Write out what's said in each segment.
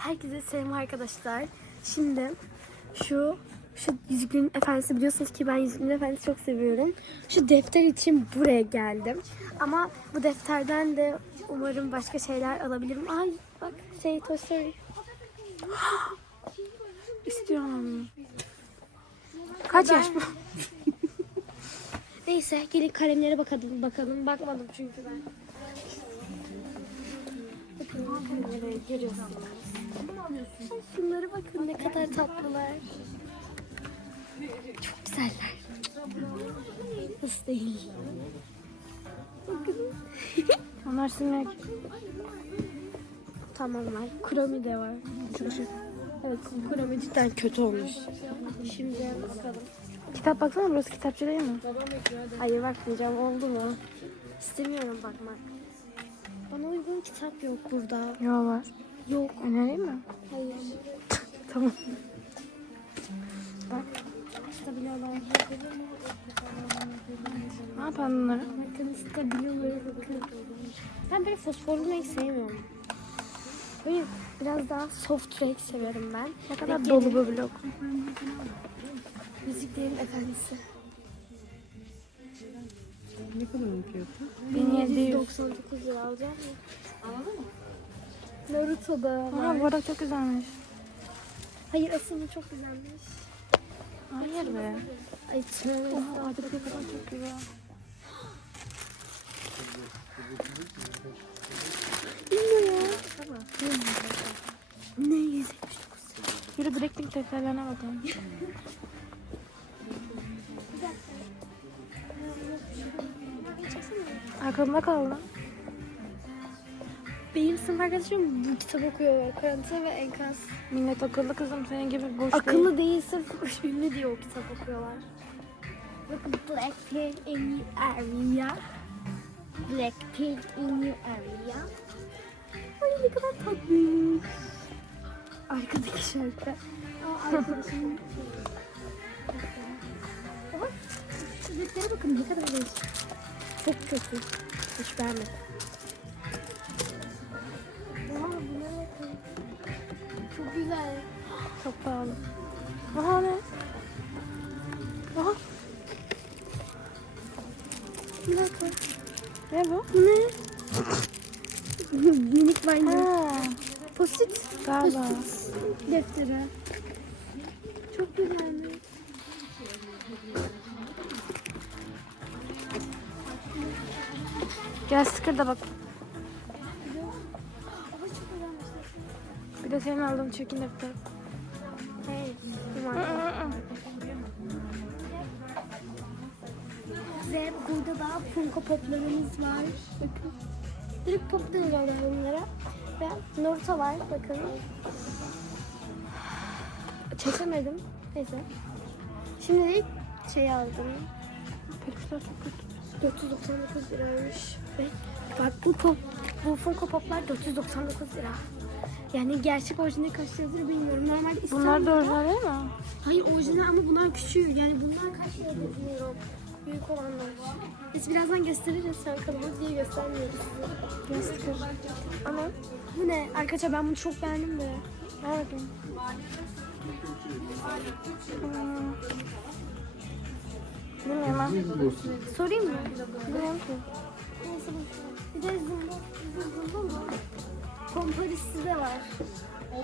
Herkese selam arkadaşlar. Şimdi şu şu Yüzüklerin Efendisi biliyorsunuz ki ben Yüzüklerin Efendisi çok seviyorum. Şu defter için buraya geldim. Ama bu defterden de umarım başka şeyler alabilirim. Ay bak şey Toy Story. İstiyorum. Kaç yaş bu? Neyse gelin kalemlere bakalım bakalım. Bakmadım çünkü ben. Bakın kalemlere görüyorsunuz. Ay, Şunlara bakın ne kadar tatlılar. Çok güzeller. Nasıl değil? Bakın. Onlar sinek. Tamamlar. Kromi de var. Evet, kromi cidden kötü olmuş. Şimdi bakalım. Kitap baksana burası kitapçı değil mi? Hayır bakmayacağım. Oldu mu? İstemiyorum bakmak. Bana uygun kitap yok burada. Yok var. Yok. Önereyim mi? Hayır. Tamam. Stabilolar. Ne yapalım bunları? Bakın stabilolara bakın. Ben böyle fosforlu renk sevmiyorum. Böyle biraz daha soft renk seviyorum ben. Ne kadar dolu bu blok. Müziklerin efendisi. Ne kadar onun fiyatı? 1700. 1799 lira alacağım mı? Naruto da var. Aa bu arada çok güzelmiş. Hayır aslında çok güzelmiş. Hayır be. Ay tövbe. Oha adeti kadar çok güzel. Ne 179 Yürü Blackpink defterlerine bakalım. Aklımda kaldı. Benim sınıf arkadaşım bu kitap okuyor. Karantina ve enkaz. Millet akıllı kızım senin gibi boş. Akıllı değil sırf ünlü diye o kitap okuyorlar. Bakın Blackpink in new area. Blackpink in new area. Ay ne kadar tatlıymış. Arkadaki şarkı. Aa arkadaşım. Bakın ne kadar değişik. Çok kötü. Hiç beğenmedim. Aa buna bakın. Çok güzel. Çok pahalı. Aha ne? Aha Bir dakika. ne bu? Ne? Minik binder. Ha, Post-it. galiba. Post-it defteri. Çok güzelmiş. Gel sticker da bak. Bir de senin aldığın çekin defter. Ve burada da Funko Pop'larımız var. Bakın. Direkt Pop deniyorlar bunlara. Ve Naruto var. Bakın. Çekemedim. Neyse. Şimdilik şey aldım. Peluşlar çok kötü. 499 liraymış. Ve bak bu pop, bu Funko Pop'lar 499 lira. Yani gerçek orijinali kaç liradır bilmiyorum. Normalde Bunlar da orijinal değil mi? Hayır orijinal ama bunlar küçüğü. Yani bunlar kaç lira bilmiyorum. Büyük olanlar. Biz birazdan gösteririz sen kalımız diye göstermiyoruz sticker. Ama Bu ne? Arkadaşlar ben bunu çok beğendim de. ver bakayım. Bilmiyorum. Sorayım mı? Bilmiyorum ki. Neyse bu. Bir de zımba, zımba mı? Komparisi de var.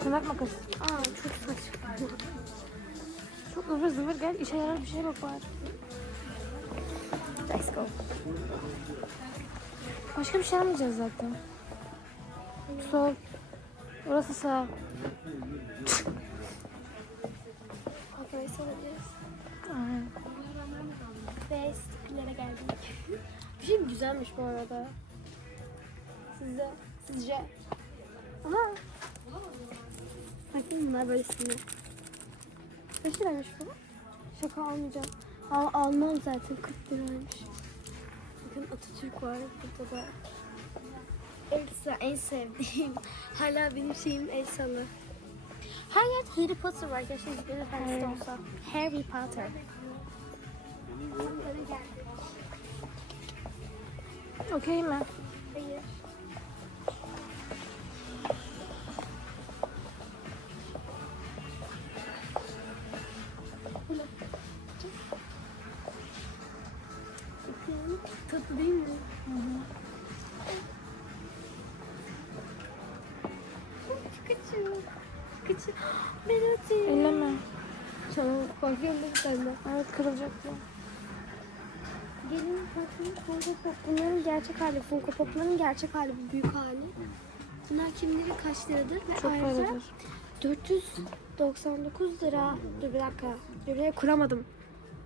Tırnak makas. Aa çok saçma. Çok ıvır zıvır gel işe yarar bir şey bak bari. Let's go. Başka bir şey almayacağız zaten. Sol. Orası sağ. Komparisi alacağız. Aynen. Bir şey güzelmiş bu arada. Sizce? Sizce? Ama Bakın bunlar böyle sinir. Kaç liraymış bu? Şaka almayacağım. Al, almam zaten 40 liraymış. Bakın Atatürk var burada da. Elsa en sevdiğim. Hala benim şeyim Elsa'lı. Her yer Harry Potter var. Gerçekten Yüzüklerin Efendisi olsa. Harry Potter. Kitaplara geldik. Okey mi? Hayır. Tatlı değil mi? Hı hı. Çıkıcı. Çıkıcı. Melodi. Elleme. Sana korkuyorum ben senden. Evet kırılacak bu. Gelin bakın Funko Pop. Bunların gerçek hali. Funko Pop'ların gerçek hali. Bu büyük hali. Bunlar kimleri kaç liradır? Ve Çok ayrıca paradır. 499 lira. Dur bir dakika. Cümleyi kuramadım.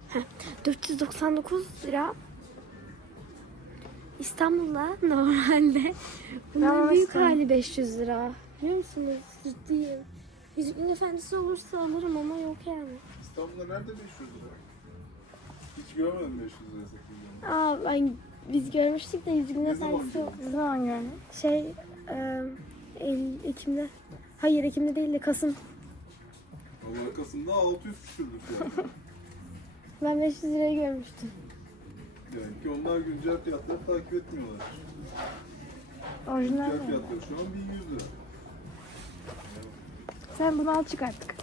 Heh, 499 lira. İstanbul'da normalde ama büyük hali 500 lira. Biliyor musunuz? Ciddiyim. Yüzüklerin Efendisi olursa alırım ama yok yani. İstanbul'da nerede 500 lira? Hiç görmedim 500 lira sakın. Aa ben biz görmüştük de Yüzüklerin Ne zaman Efendisi yok. Ne zaman gördün? Şey e, Eylül- Ekim'de. Hayır Ekim'de değil de Kasım. Allah Kasım'da 600 küsürdü fiyat. Ben 500 liraya görmüştüm. Yani ki onlar güncel fiyatları takip etmiyorlar. Orijinal Güncel mi? fiyatları şu an 1100 lira. Sen bunu al çık artık.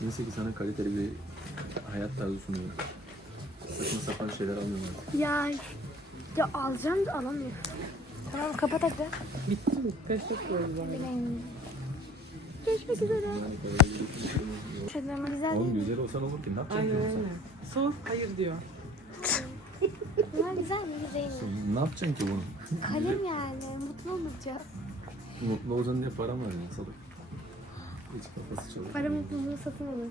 Neyse ki sana kaliteli bir hayat tarzı sunuyor. Saçma sapan şeyler almıyorlar. Ya ya alacağım da alamıyorum. Tamam kapat hadi. Bitti mi? Oldu bana? Görüşmek üzere. Demem. Güzel Oğlum değil mi? güzel olsan olur ki ne yapacaksın Aynen öyle. Sor, hayır diyor. Bunlar güzel mi? Güzel mi? sen? Ne yapacaksın ki bunu? Kalem yani. Mutlu olacağım. Mutlu olacaksın diye param var ya salak. Hiç kafası çalışmıyor. Para mutluluğu satın alır.